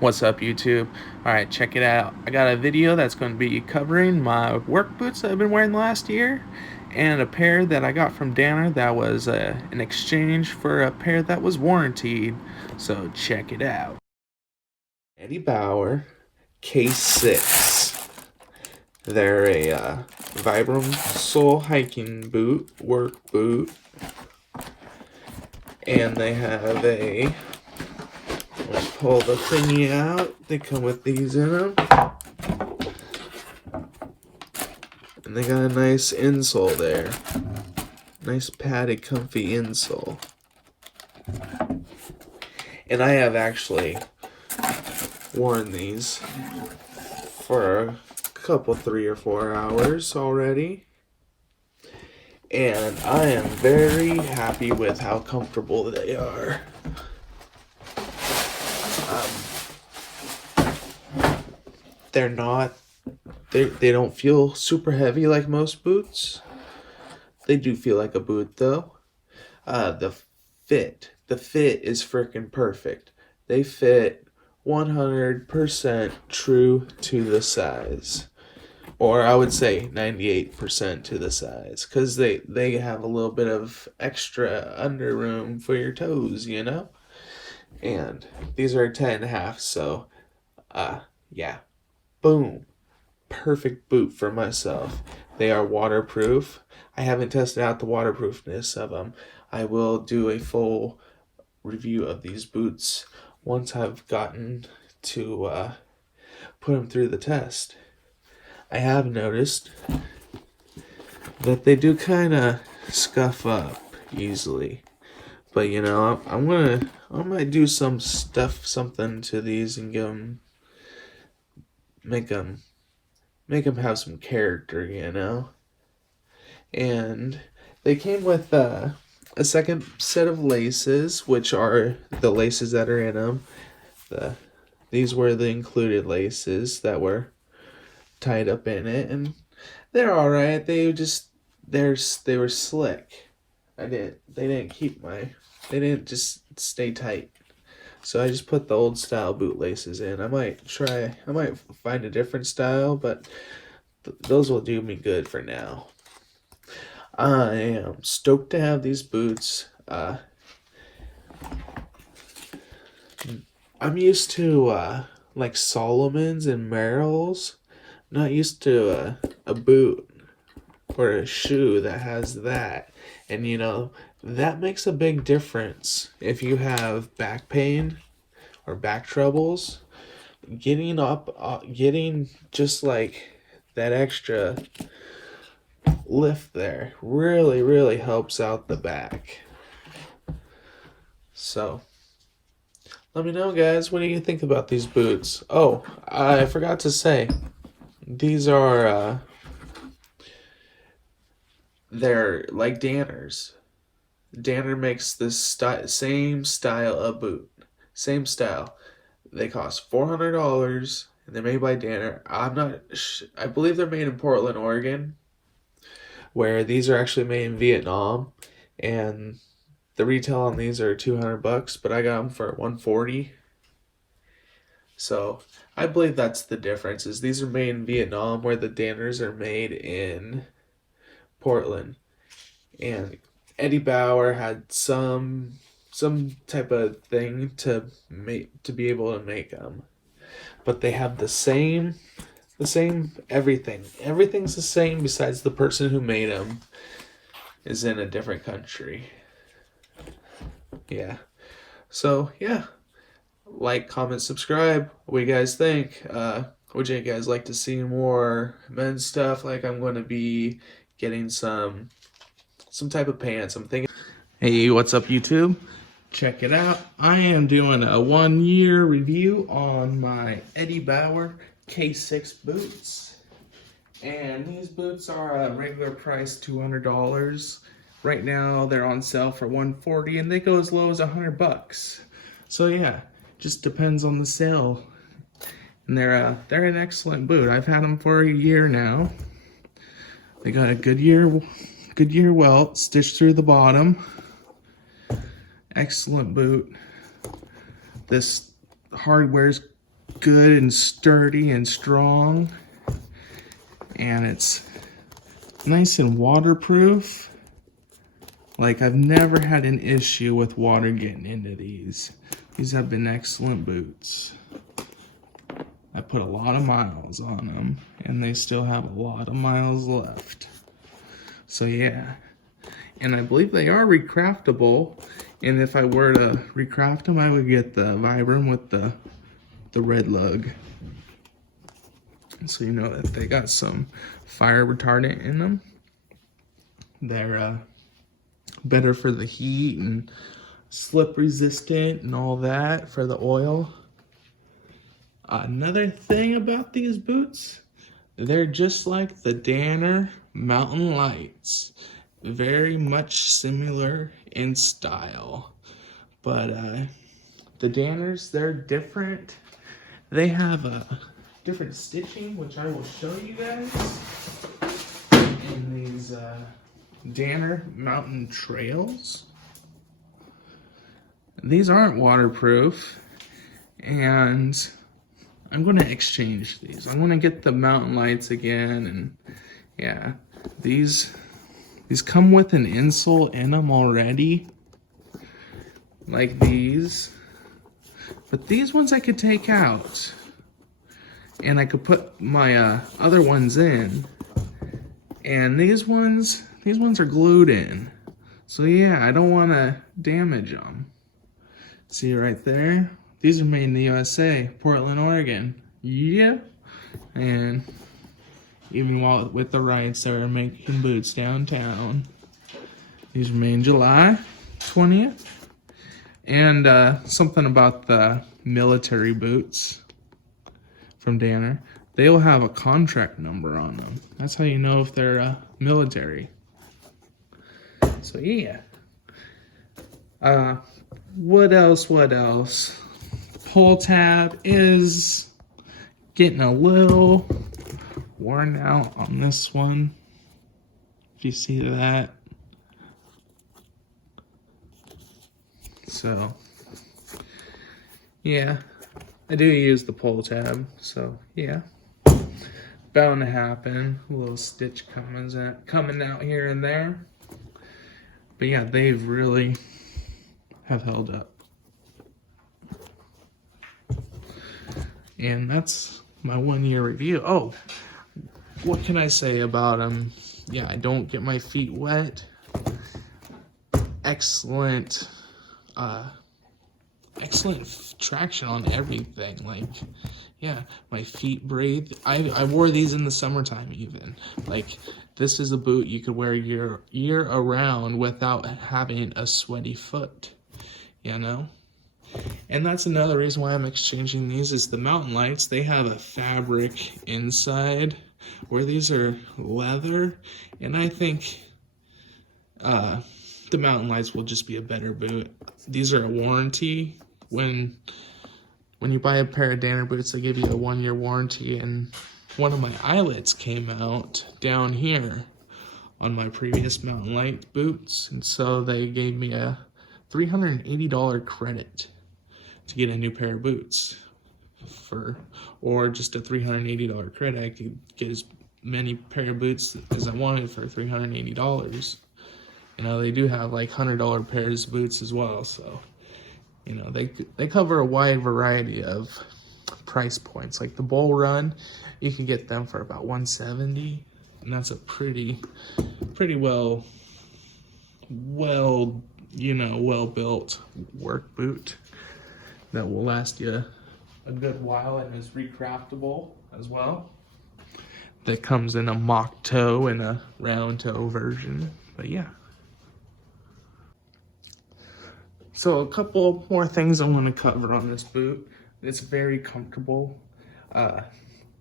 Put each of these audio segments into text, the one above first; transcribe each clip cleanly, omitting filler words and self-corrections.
What's up, YouTube? Alright, check it out. I got a video that's going to be covering my work boots that I've been wearing the last year, and a pair that I got from Danner that was in exchange for a pair that was warranted. So check it out. Eddie Bauer K6. They're a Vibram sole hiking boot, work boot, and they have a, let's pull the thingy out. They come with these in them. And they got a nice insole there. Nice padded, comfy insole. And I have actually worn these for a couple, 3 or 4 hours already. And I am very happy with how comfortable they are. They're not, they don't feel super heavy like most boots. They do feel like a boot though. The fit is freaking perfect. They fit 100% true to the size. Or I would say 98% to the size, because they have a little bit of extra under room for your toes, you know? And these are 10.5, so yeah. Boom. Perfect boot for myself. They are waterproof. I haven't tested out the waterproofness of them. I will do a full review of these boots once I've gotten to put them through the test. I have noticed that they do kind of scuff up easily, but you know, I might do something to these and make them have some character, you know. And they came with a second set of laces, which are the laces that are in them. These were the included laces that were tied up in it, and they're all right. They were slick. They didn't just stay tight. So I just put the old style boot laces in. I might find a different style, but those will do me good for now. I am stoked to have these boots. I'm used to like Solomon's and Merrell's. Not used to a boot or a shoe that has that. And you know, that makes a big difference if you have back pain or back troubles. Getting just like that extra lift there really helps out the back. So let me know, guys, what do you think about these boots? Oh, I forgot to say, these are they're like Danner's. Danner makes this same style of boot. Same style. They cost $400 and they're made by Danner. I believe they're made in Portland, Oregon, where these are actually made in Vietnam, and the retail on these are $200, but I got them for $140. So I believe that's the difference. Is these are made in Vietnam, where the Danners are made in Portland. And Eddie Bauer had some type of thing to be able to make them, but they have the same everything. Everything's the same besides the person who made them is in a different country. Yeah. So yeah, like, comment, subscribe. What do you guys think? Would you guys like to see more men's stuff? Like, I'm going to be getting some type of pants. I'm thinking. Hey, what's up, YouTube? Check it out. I am doing a 1-year review on my Eddie Bauer K6 boots. And these boots are a regular price $200. Right now they're on sale for $140, and they go as low as $100. So yeah, just depends on the sale. And they're an excellent boot. I've had them for a year now. They got a Goodyear welt stitched through the bottom. Excellent boot. This hardware's good and sturdy and strong, and it's nice and waterproof. Like, I've never had an issue with water getting into these. These have been excellent boots. I put a lot of miles on them, and they still have a lot of miles left. So yeah, and I believe they are recraftable, and if I were to recraft them, I would get the Vibram with the red lug. So you know that they got some fire retardant in them. They're better for the heat and slip resistant and all that for the oil. Another thing about these boots, they're just like the Danner Mountain Lights. Very much similar in style. But the Danners, they're different. They have a different stitching, which I will show you guys in these Danner Mountain Trails. These aren't waterproof, and I'm going to exchange these. I'm going to get the Mountain Lights again, and yeah, these come with an insole in them already, like these. But these ones I could take out, and I could put my other ones in. And these ones are glued in. So yeah, I don't want to damage them. See right there? These are made in the USA, Portland, Oregon. Yeah. And even while with the riots, they were making boots downtown. These were made July 20th. And something about the military boots from Danner. They'll have a contract number on them. That's how you know if they're military. So yeah. What else? Pull tab is getting a little worn out on this one. If you see that. So, yeah, I do use the pull tab, so yeah, bound to happen. A little stitch coming out here and there, but yeah, they've really have held up. And that's my 1 year review. Oh, what can I say about them? Yeah, I don't get my feet wet. Excellent traction on everything. Like, yeah, my feet breathe. I wore these in the summertime even. Like, this is a boot you could wear year around without having a sweaty foot, you know? And that's another reason why I'm exchanging these is the Mountain Lights. They have a fabric inside where these are leather, and I think the Mountain Lights will just be a better boot. These are a warranty. When you buy a pair of Danner boots, they give you a 1 year warranty, and one of my eyelets came out down here on my previous Mountain Light boots, and so they gave me a $380 credit to get a new pair of boots or just a $380 credit. I could get as many pair of boots as I wanted for $380. You know, they do have like $100 pairs of boots as well, so you know, they cover a wide variety of price points. Like the Bull Run, you can get them for about $170, and that's a pretty well built work boot that will last you a good while and is recraftable as well. That comes in a mock toe and a round toe version, but yeah. So a couple more things I want to cover on this boot. It's very comfortable.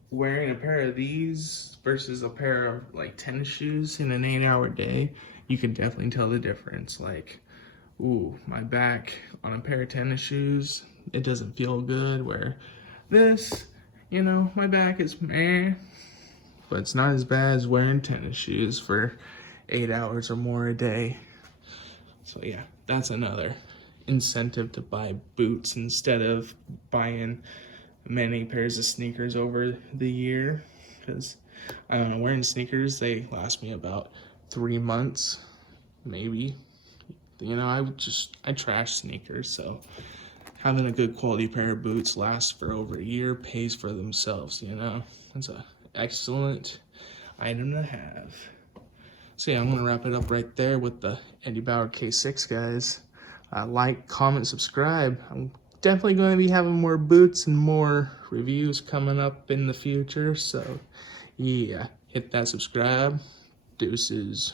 Wearing a pair of these versus a pair of like tennis shoes in an 8-hour day, you can definitely tell the difference. Like, ooh, my back on a pair of tennis shoes, it doesn't feel good. Where this, you know, my back is meh, but it's not as bad as wearing tennis shoes for 8 hours or more a day. So yeah, that's another incentive to buy boots instead of buying many pairs of sneakers over the year, because I don't know, wearing sneakers, they last me about 3 months, maybe. You know, I trash sneakers, so having a good quality pair of boots lasts for over a year pays for themselves, you know. That's a excellent item to have. So yeah, I'm gonna wrap it up right there with the Eddie Bauer K6, guys. Like, comment, subscribe. I'm definitely going to be having more boots and more reviews coming up in the future, so yeah, hit that subscribe. Deuces.